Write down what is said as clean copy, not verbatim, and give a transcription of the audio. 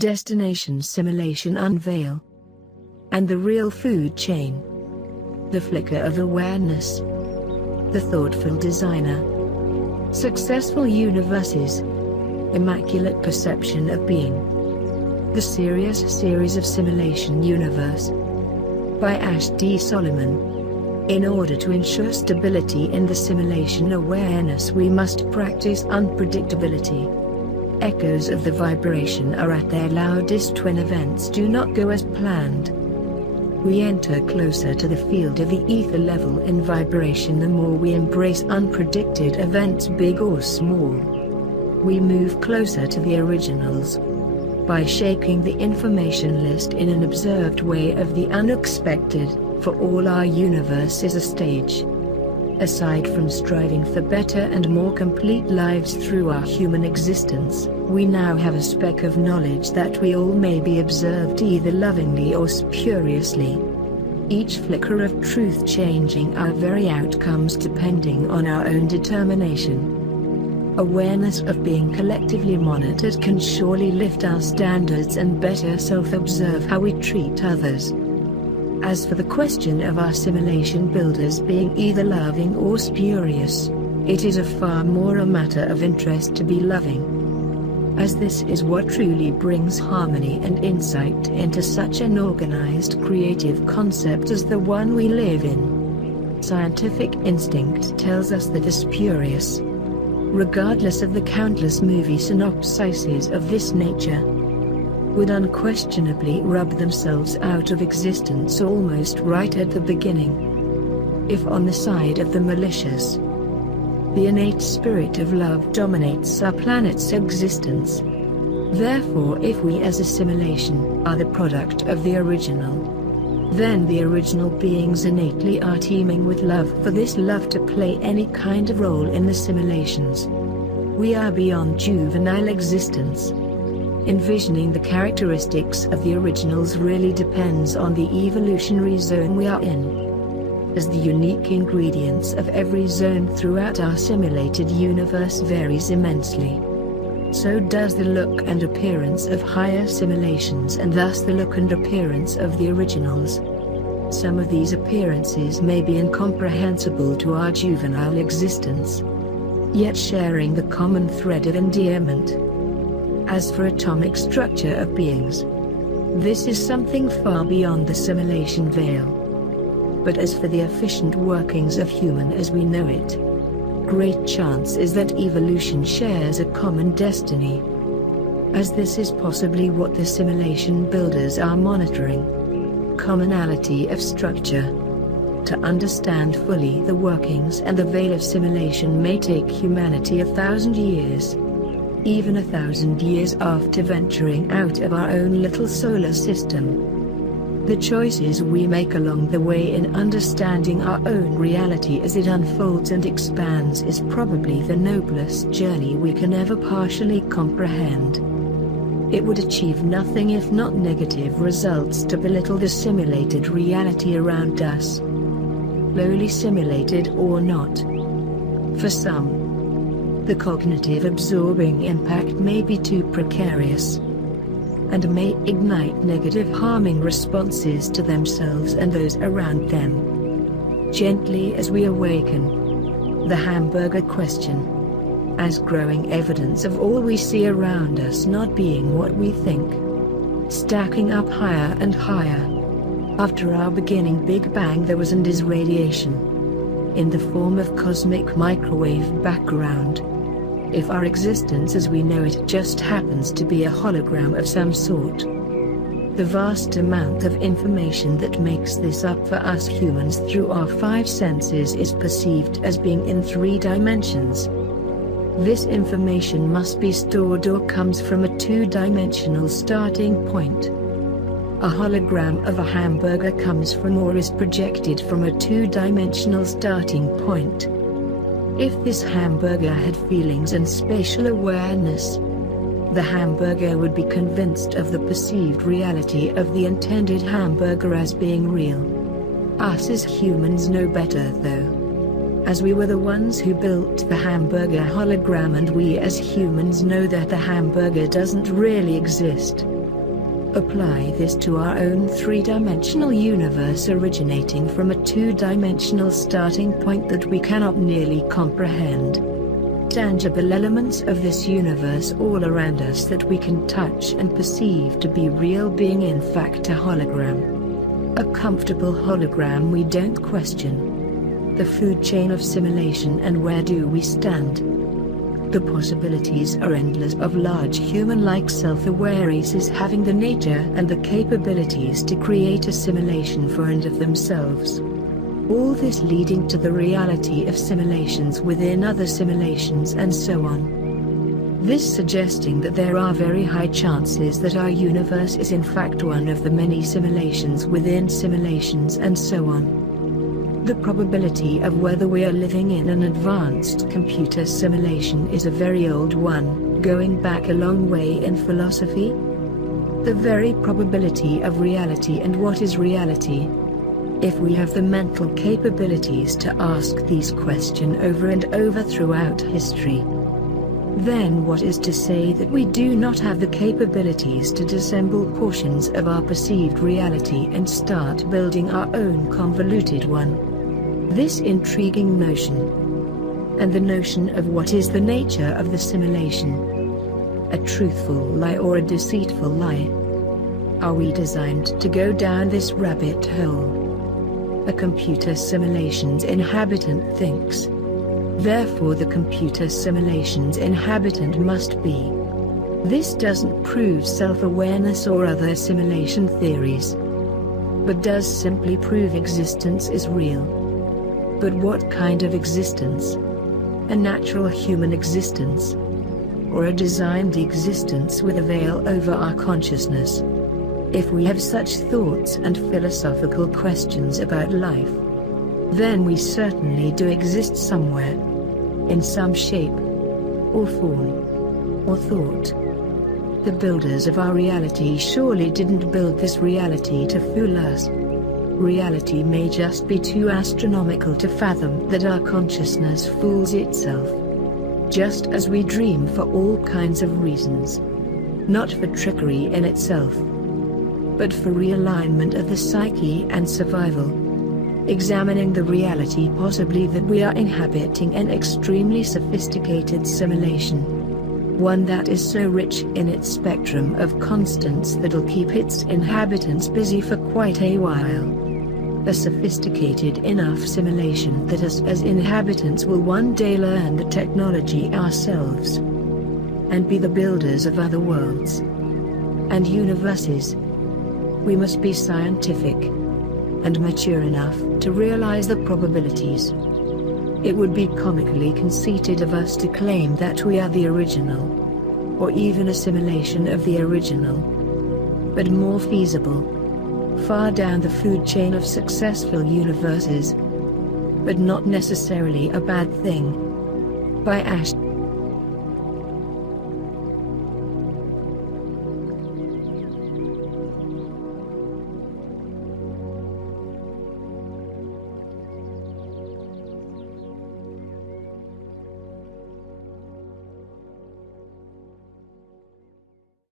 Destination Simulation Unveil, and the Real Food Chain. The Flicker of Awareness. The Thoughtful Designer. Successful Universes. Immaculate Perception of Being. The Serious Series of Simulation Universe. By Ash D. Solomon. In order to ensure stability in the simulation awareness, we must practice unpredictability. Echoes of the vibration are at their loudest when events do not go as planned. We enter closer to the field of the ether level in vibration the more we embrace unpredicted events, big or small. We move closer to the originals. By shaking the information list in an observed way of the unexpected, for all our universe is a stage. Aside from striving for better and more complete lives through our human existence, we now have a speck of knowledge that we all may be observed either lovingly or spuriously. Each flicker of truth changing our very outcomes depending on our own determination. Awareness of being collectively monitored can surely lift our standards and better self-observe how we treat others. As for the question of our simulation builders being either loving or spurious, it is far more a matter of interest to be loving, as this is what truly brings harmony and insight into such an organized creative concept as the one we live in. Scientific instinct tells us that the spurious, regardless of the countless movie synopsises of this nature, would unquestionably rub themselves out of existence almost right at the beginning. If on the side of the malicious, the innate spirit of love dominates our planet's existence. Therefore, if we as a simulation are the product of the original, then the original beings innately are teeming with love for this love to play any kind of role in the simulations. We are beyond juvenile existence. Envisioning the characteristics of the originals really depends on the evolutionary zone we are in. As the unique ingredients of every zone throughout our simulated universe varies immensely, so does the look and appearance of higher simulations and thus the look and appearance of the originals. Some of these appearances may be incomprehensible to our juvenile existence, yet sharing the common thread of endearment. As for atomic structure of beings, this is something far beyond the simulation veil. But as for the efficient workings of human as we know it, great chance is that evolution shares a common destiny, as this is possibly what the simulation builders are monitoring. Commonality of structure. To understand fully the workings and the veil of simulation may take humanity 1,000 years. Even 1,000 years after venturing out of our own little solar system. The choices we make along the way in understanding our own reality as it unfolds and expands is probably the noblest journey we can ever partially comprehend. It would achieve nothing if not negative results to belittle the simulated reality around us. Lowly simulated or not. For some, the cognitive absorbing impact may be too precarious, and may ignite negative harming responses to themselves and those around them. Gently as we awaken the hamburger question, as growing evidence of all we see around us not being what we think, stacking up higher and higher. After our beginning Big Bang there was and is radiation, in the form of cosmic microwave background. If our existence as we know it just happens to be a hologram of some sort, the vast amount of information that makes this up for us humans through our 5 senses is perceived as being in 3 dimensions. This information must be stored or comes from a 2-dimensional starting point. A hologram of a hamburger comes from or is projected from a 2-dimensional starting point. If this hamburger had feelings and spatial awareness, the hamburger would be convinced of the perceived reality of the intended hamburger as being real. Us as humans know better though, as we were the ones who built the hamburger hologram, and we as humans know that the hamburger doesn't really exist. Apply this to our own three-dimensional universe originating from a two-dimensional starting point that we cannot nearly comprehend. Tangible elements of this universe all around us that we can touch and perceive to be real, being in fact a hologram. A comfortable hologram we don't question. The food chain of simulation, and where do we stand? The possibilities are endless of large human-like self-aware races having the nature and the capabilities to create a simulation for and of themselves. All this leading to the reality of simulations within other simulations and so on. This suggesting that there are very high chances that our universe is in fact one of the many simulations within simulations and so on. The probability of whether we are living in an advanced computer simulation is a very old one, going back a long way in philosophy. The very probability of reality, and what is reality? If we have the mental capabilities to ask these questions over and over throughout history, then what is to say that we do not have the capabilities to disassemble portions of our perceived reality and start building our own convoluted one? This intriguing notion, and the notion of what is the nature of the simulation, a truthful lie or a deceitful lie? Are we designed to go down this rabbit hole? A computer simulation's inhabitant thinks. Therefore the computer simulation's inhabitant must be. This doesn't prove self-awareness or other simulation theories, but does simply prove existence is real. But what kind of existence? A natural human existence? Or a designed existence with a veil over our consciousness? If we have such thoughts and philosophical questions about life, then we certainly do exist somewhere, in some shape, or form, or thought. The builders of our reality surely didn't build this reality to fool us. Reality may just be too astronomical to fathom that our consciousness fools itself. Just as we dream for all kinds of reasons. Not for trickery in itself, but for realignment of the psyche and survival. Examining the reality possibly that we are inhabiting an extremely sophisticated simulation. One that is so rich in its spectrum of constants that'll keep its inhabitants busy for quite a while. A sophisticated enough simulation that us as inhabitants will one day learn the technology ourselves, and be the builders of other worlds and universes. We must be scientific and mature enough to realize the probabilities. It would be comically conceited of us to claim that we are the original, or even a simulation of the original, but more feasible, far down the food chain of successful universes, but not necessarily a bad thing. By